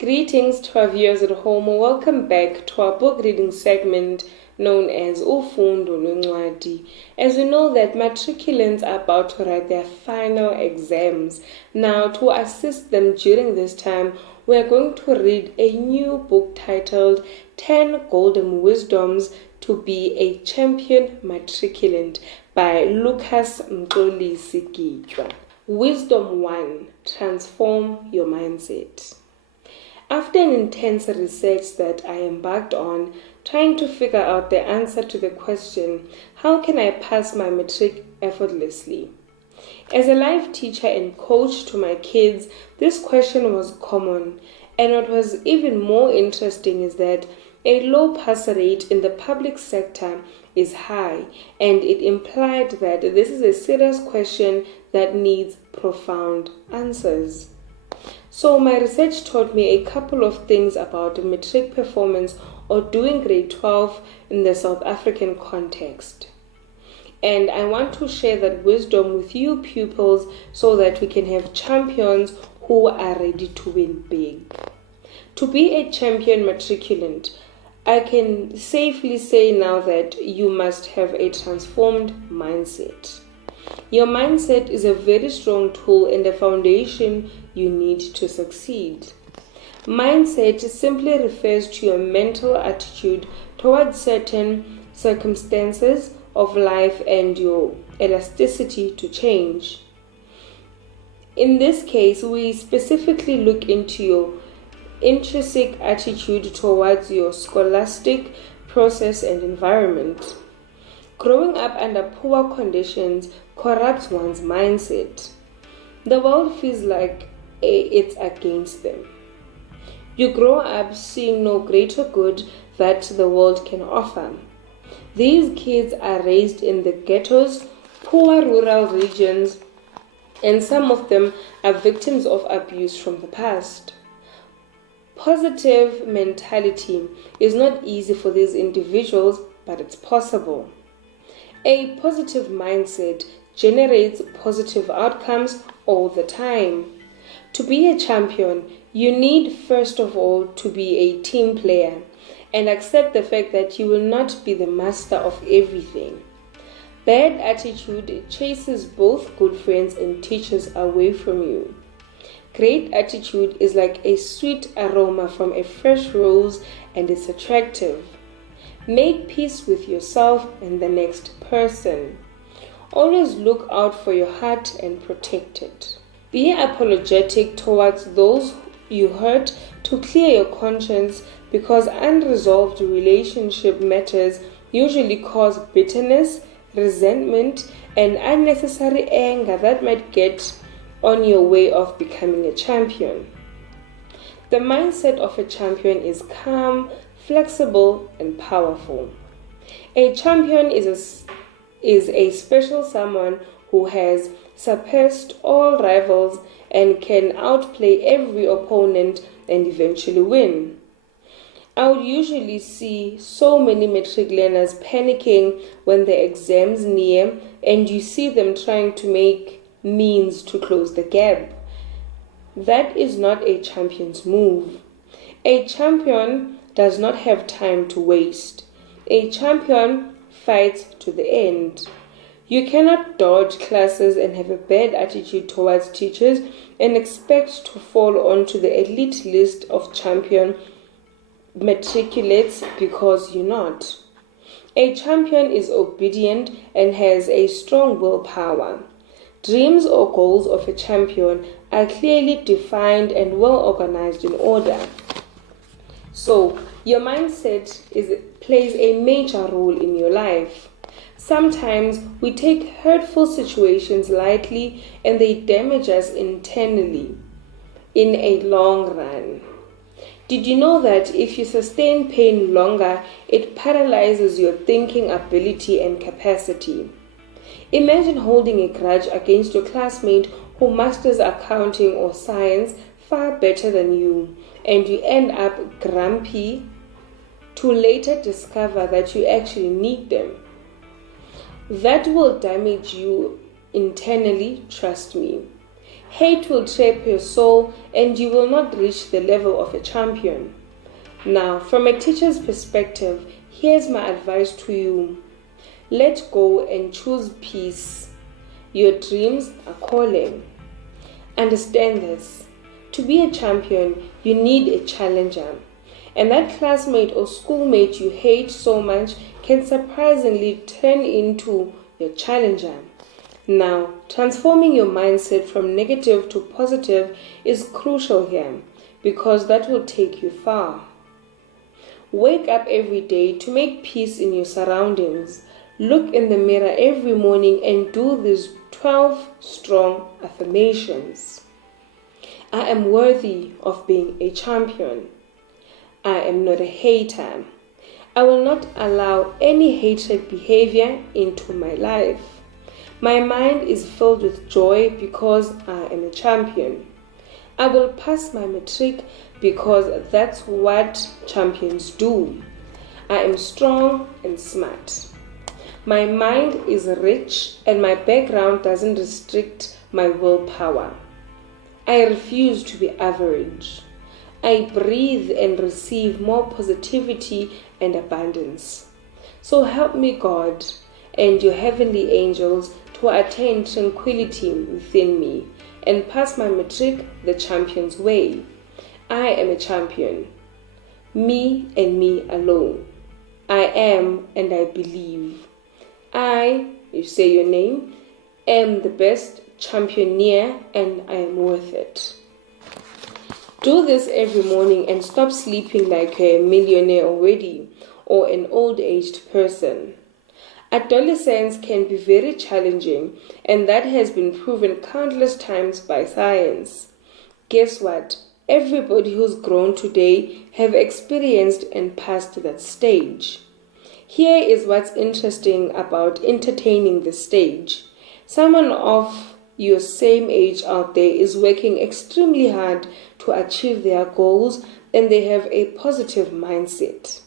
Greetings to our viewers at home. Welcome back to our book reading segment known as Ufundo Lwencwadi. As we know that matriculants are about to write their final exams. Now, to assist them during this time, we are going to read a new book titled 10 Golden Wisdoms to be a Champion Matriculant by Mxolisi Mgitywa. Wisdom 1. Transform your mindset. After an intense research that I embarked on, trying to figure out the answer to the question, how can I pass my matric effortlessly? As a life teacher and coach to my kids, this question was common, and what was even more interesting is that a low pass rate in the public sector is high, and it implied that this is a serious question that needs profound answers. So my research taught me a couple of things about matric performance or doing grade 12 in the South African context. And I want to share that wisdom with you pupils so that we can have champions who are ready to win big. To be a champion matriculant, I can safely say now that you must have a transformed mindset. Your mindset is a very strong tool and a foundation you need to succeed. Mindset simply refers to your mental attitude towards certain circumstances of life and your elasticity to change. In this case, we specifically look into your intrinsic attitude towards your scholastic process and environment. Growing up under poor conditions corrupts one's mindset. The world feels like it's against them. You grow up seeing no greater good that the world can offer. These kids are raised in the ghettos, poor rural regions, and some of them are victims of abuse from the past. Positive mentality is not easy for these individuals, but it's possible. A positive mindset generates positive outcomes all the time. To be a champion, you need first of all to be a team player and accept the fact that you will not be the master of everything. Bad attitude chases both good friends and teachers away from you. Great attitude is like a sweet aroma from a fresh rose and it's attractive. Make peace with yourself and the next person. Always look out for your heart and protect it. Be apologetic towards those you hurt to clear your conscience because unresolved relationship matters usually cause bitterness, resentment, and unnecessary anger that might get on your way of becoming a champion. The mindset of a champion is calm, flexible, and powerful. A champion is a special someone who has surpassed all rivals and can outplay every opponent and eventually win. I would usually see so many matric learners panicking when the exams near and you see them trying to make means to close the gap. That is not a champion's move. A champion does not have time to waste. A champion fights to the end. You cannot dodge classes and have a bad attitude towards teachers and expect to fall onto the elite list of champion matriculates because you're not. A champion is obedient and has a strong willpower. Dreams or goals of a champion are clearly defined and well organized in order. So, your mindset plays a major role in your life. Sometimes we take hurtful situations lightly and they damage us internally in a long run. Did you know that if you sustain pain longer, it paralyzes your thinking ability and capacity? Imagine holding a grudge against your classmate who masters accounting or science far better than you, and you end up grumpy to later discover that you actually need them. That will damage you internally, trust me. Hate will trap your soul and you will not reach the level of a champion. Now, from a teacher's perspective, here's my advice to you. Let go and choose peace. Your dreams are calling. Understand this. To be a champion, you need a challenger. And that classmate or schoolmate you hate so much can surprisingly turn into your challenger. Now, transforming your mindset from negative to positive is crucial here because that will take you far. Wake up every day to make peace in your surroundings. Look in the mirror every morning and do these 12 strong affirmations. I am worthy of being a champion. I am not a hater. I will not allow any hatred behavior into my life. My mind is filled with joy because I am a champion. I will pass my matric because that's what champions do. I am strong and smart. My mind is rich and my background doesn't restrict my willpower. I refuse to be average. I breathe and receive more positivity and abundance. So help me, God, and your heavenly angels to attain tranquility within me and pass my matric the champion's way. I am a champion. Me and me alone. I am and I believe. You say your name, am the best championeer and I am worth it. Do this every morning and stop sleeping like you're a millionaire already or an old-aged person. Adolescence can be very challenging, and that has been proven countless times by science. Guess what? Everybody who's grown today have experienced and passed that stage. Here is what's interesting about entertaining the stage. Someone of your same age out there is working extremely hard to achieve their goals and they have a positive mindset.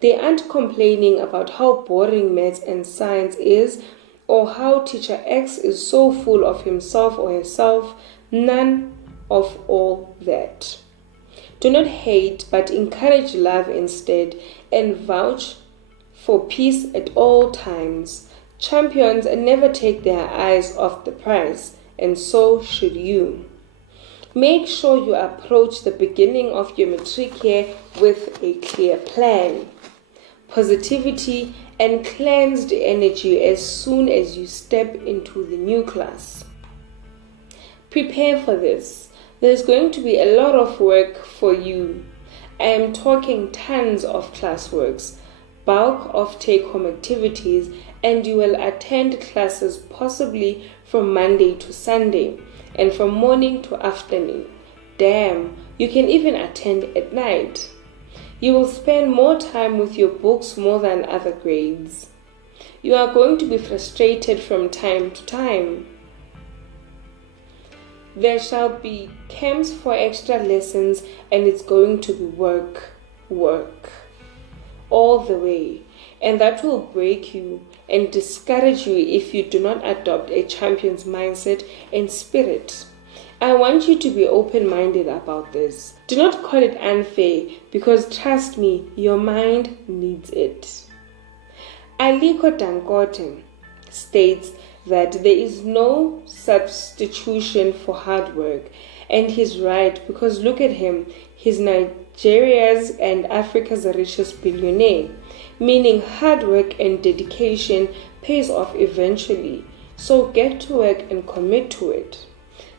They aren't complaining about how boring maths and science is or how teacher X is so full of himself or herself. None of all that. Do not hate but encourage love instead and vouch for peace at all times. Champions never take their eyes off the prize, and so should you. Make sure you approach the beginning of your matric year with a clear plan, positivity, and cleansed energy as soon as you step into the new class. Prepare for this. There's going to be a lot of work for you. I am talking tons of classworks, bulk of take-home activities, and you will attend classes possibly from Monday to Sunday and from morning to afternoon. Damn, you can even attend at night. You will spend more time with your books more than other grades. You are going to be frustrated from time to time. There shall be camps for extra lessons and it's going to be work, all the way. And that will break you and discourage you if you do not adopt a champion's mindset and spirit. I want you to be open-minded about this. Do not call it unfair because trust me, your mind needs it. Aliko Dangote states that there is no substitution for hard work. And he's right because look at him. He's Nigeria's and Africa's richest billionaire. Meaning hard work and dedication pays off eventually. So get to work and commit to it.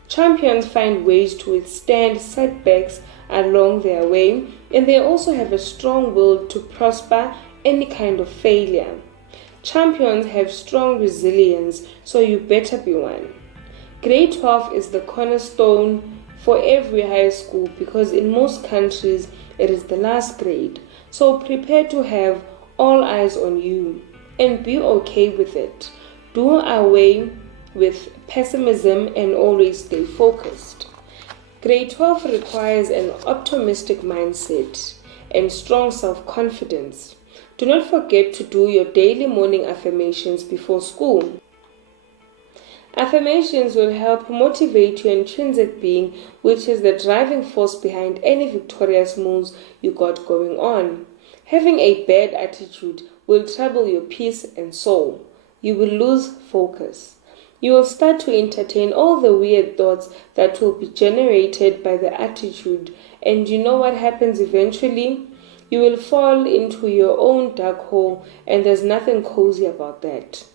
Champions find ways to withstand setbacks along their way, and they also have a strong will to prosper any kind of failure. Champions have strong resilience, so you better be one. Grade 12 is the cornerstone for every high school because in most countries it is the last grade. So prepare to have all eyes on you and be okay with it. Do away with pessimism and always stay focused. Grade 12 requires an optimistic mindset and strong self-confidence. Do not forget to do your daily morning affirmations before school. Affirmations will help motivate your intrinsic being, which is the driving force behind any victorious moves you got going on. Having a bad attitude will trouble your peace and soul. You will lose focus. You will start to entertain all the weird thoughts that will be generated by the attitude, and you know what happens eventually? You will fall into your own dark hole, and there's nothing cozy about that.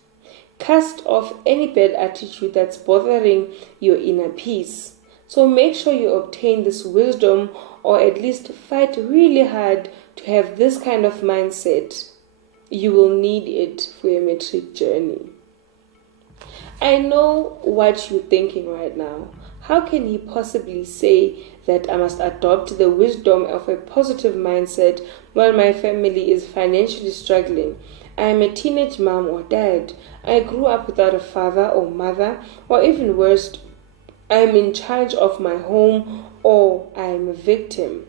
Cast off any bad attitude that's bothering your inner peace. So make sure you obtain this wisdom, or at least fight really hard to have this kind of mindset. You will need it for your matric journey. I know what you're thinking right now. How can he possibly say that I must adopt the wisdom of a positive mindset while my family is financially struggling? I am a teenage mom or dad. I grew up without a father or mother, or even worse, I am in charge of my home, or I am a victim.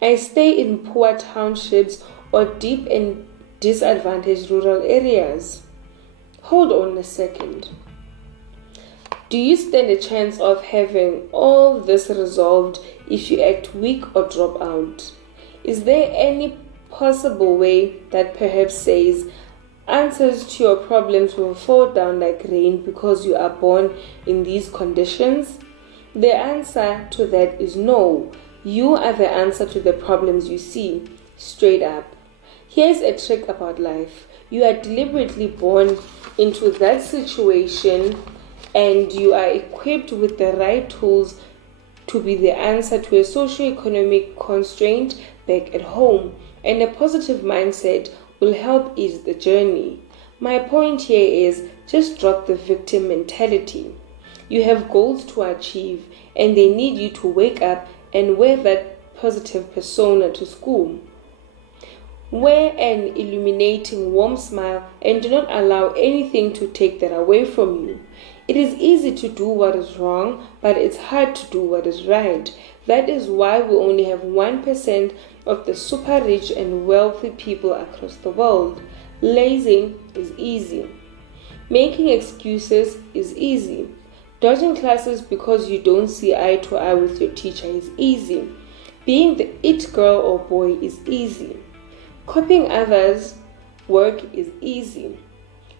I stay in poor townships or deep in disadvantaged rural areas. Hold on a second. Do you stand a chance of having all this resolved if you act weak or drop out? Is there any possible way that perhaps says answers to your problems will fall down like rain because you are born in these conditions? The answer to that is no. You are the answer to the problems you see, straight up. Here's a trick about life. You are deliberately born into that situation, and you are equipped with the right tools to be the answer to a socio-economic constraint back at home, and a positive mindset will help ease the journey. My point here is just drop the victim mentality. You have goals to achieve, and they need you to wake up and wear that positive persona to school. Wear an illuminating warm smile and do not allow anything to take that away from you. It is easy to do what is wrong, but it's hard to do what is right. That is why we only have 1% of the super rich and wealthy people across the world. Lazing is easy. Making excuses is easy. Dodging classes because you don't see eye to eye with your teacher is easy. Being the it girl or boy is easy. Copying others' work is easy.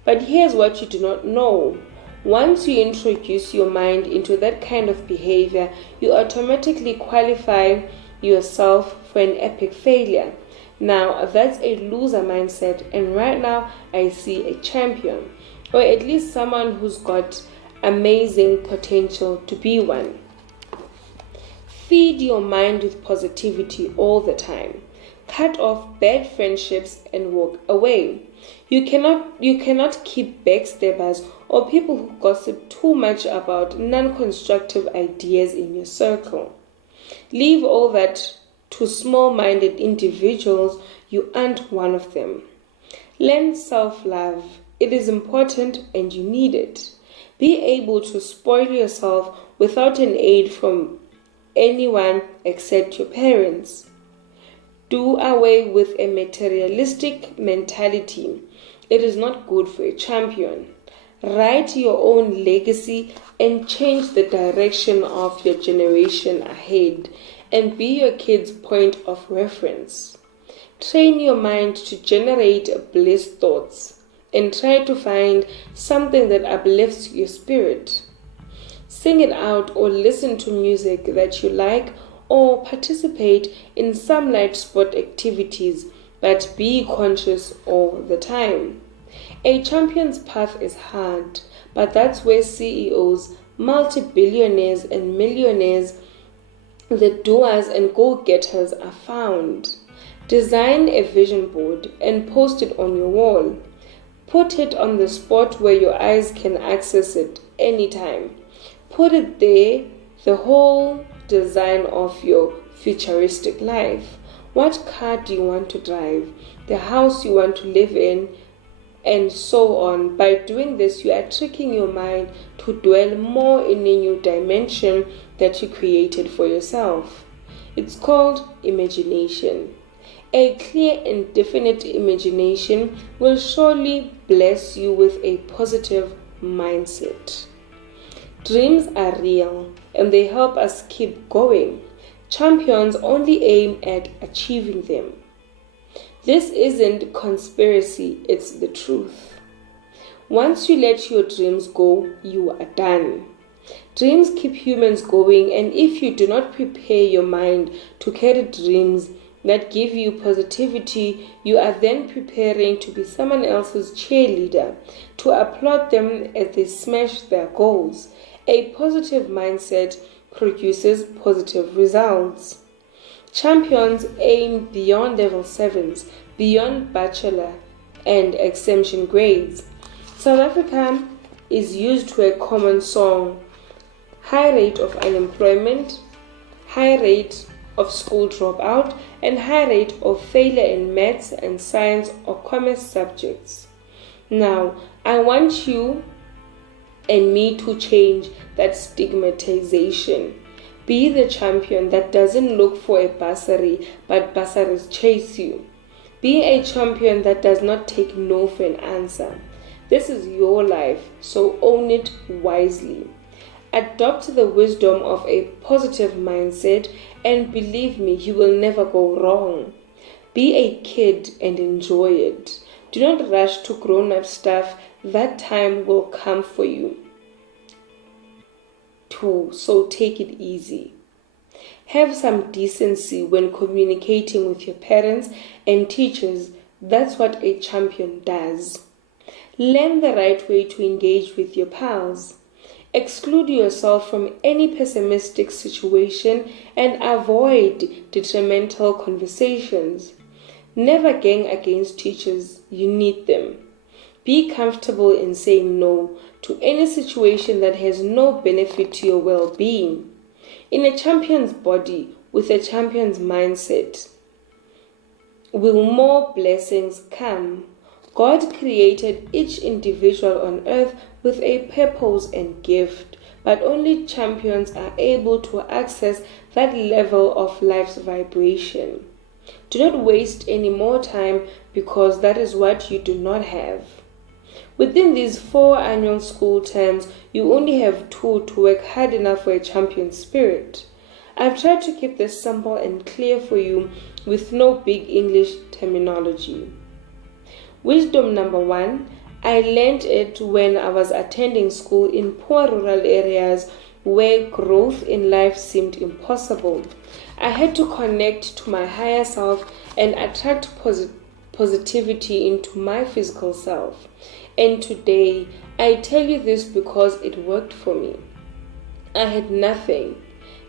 But here's what you do not know. Once you introduce your mind into that kind of behavior, you automatically qualify yourself for an epic failure. Now, that's a loser mindset, and right now I see a champion, or at least someone who's got amazing potential to be one. Feed your mind with positivity all the time. Cut off bad friendships and walk away. You cannot keep backstabbers or people who gossip too much about non-constructive ideas in your circle. Leave all that to small-minded individuals. You aren't one of them. Learn self-love. It is important and you need it. Be able to spoil yourself without an aid from anyone except your parents. Do away with a materialistic mentality. It is not good for a champion. Write your own legacy and change the direction of your generation ahead, and be your kids' point of reference. Train your mind to generate bliss thoughts and try to find something that uplifts your spirit. Sing it out or listen to music that you like, or participate in some light sport activities, but be conscious all the time. A champion's path is hard, but that's where CEOs, multi-billionaires and millionaires, the doers and go-getters are found. Design a vision board and post it on your wall. Put it on the spot where your eyes can access it anytime. Put it there, the whole design of your futuristic life. What car do you want to drive? The house you want to live in? And so on. By doing this, you are tricking your mind to dwell more in a new dimension that you created for yourself. It's called imagination. A clear and definite imagination will surely bless you with a positive mindset. Dreams are real and they help us keep going. Champions only aim at achieving them. This isn't conspiracy, it's the truth. Once you let your dreams go, you are done. Dreams keep humans going, and if you do not prepare your mind to carry dreams that give you positivity, you are then preparing to be someone else's cheerleader, to applaud them as they smash their goals. A positive mindset produces positive results. Champions aim beyond level 7s, beyond bachelor and exemption grades. South Africa is used to a common song: high rate of unemployment, high rate of school dropout, and high rate of failure in maths and science or commerce subjects. Now, I want you and me to change that stigmatization. Be the champion that doesn't look for a bursary, but bursaries chase you. Be a champion that does not take no for an answer. This is your life, so own it wisely. Adopt the wisdom of a positive mindset, and believe me, you will never go wrong. Be a kid and enjoy it. Do not rush to grown-up stuff. That time will come for you too, so take it easy. Have some decency when communicating with your parents and teachers. That's what a champion does. Learn the right way to engage with your pals. Exclude yourself from any pessimistic situation and avoid detrimental conversations. Never gang against teachers. You need them. Be comfortable in saying no to any situation that has no benefit to your well-being. In a champion's body, with a champion's mindset, will more blessings come. God created each individual on earth with a purpose and gift, but only champions are able to access that level of life's vibration. Do not waste any more time, because that is what you do not have. Within these 4 annual school terms, you only have 2 to work hard enough for a champion spirit. I've tried to keep this simple and clear for you with no big English terminology. Wisdom number 1, I learned it when I was attending school in poor rural areas where growth in life seemed impossible. I had to connect to my higher self and attract positivity into my physical self. And today, I tell you this because it worked for me. I had nothing,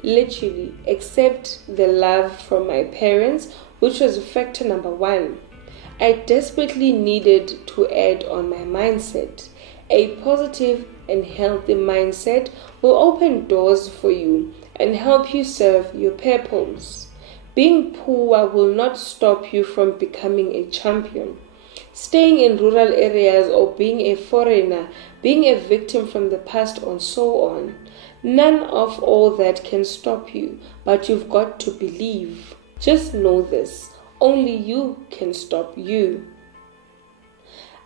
literally, except the love from my parents, which was factor number 1. I desperately needed to add on my mindset. A positive and healthy mindset will open doors for you and help you serve your purpose. Being poor will not stop you from becoming a champion. Staying in rural areas or being a foreigner, being a victim from the past and so on. None of all that can stop you, but you've got to believe. Just know this, only you can stop you.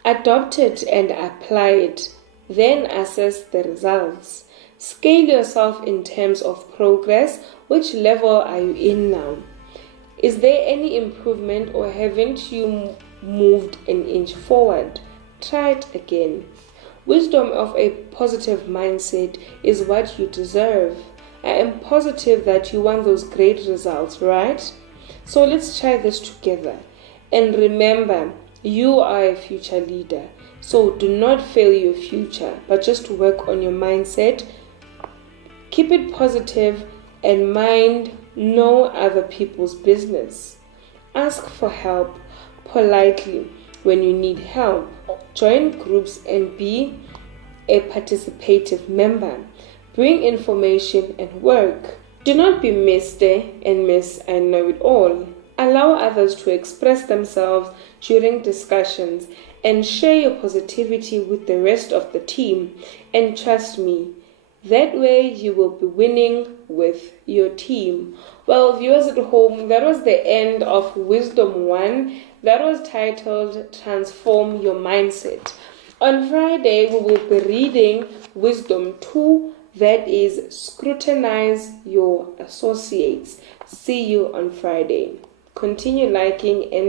Adopt it and apply it, then assess the results. Scale yourself in terms of progress. Which level are you in now? Is there any improvement, or haven't you moved an inch forward? Try it again. Wisdom of a positive mindset is what you deserve. I am positive that you want those great results, right? So let's try this together. And remember, you are a future leader. So do not fail your future, but just work on your mindset. Keep it positive and mind no other people's business. Ask for help politely when you need help. Join groups and be a participative member. Bring information and work. Do not be Mr. and Miss I know it all. Allow others to express themselves during discussions and share your positivity with the rest of the team. And trust me, that way you will be winning with your team. Well, viewers at home, that was the end of Wisdom 1. That was titled Transform Your Mindset. On Friday, we will be reading Wisdom 2, That is, scrutinize your associates. See you on Friday. Continue liking and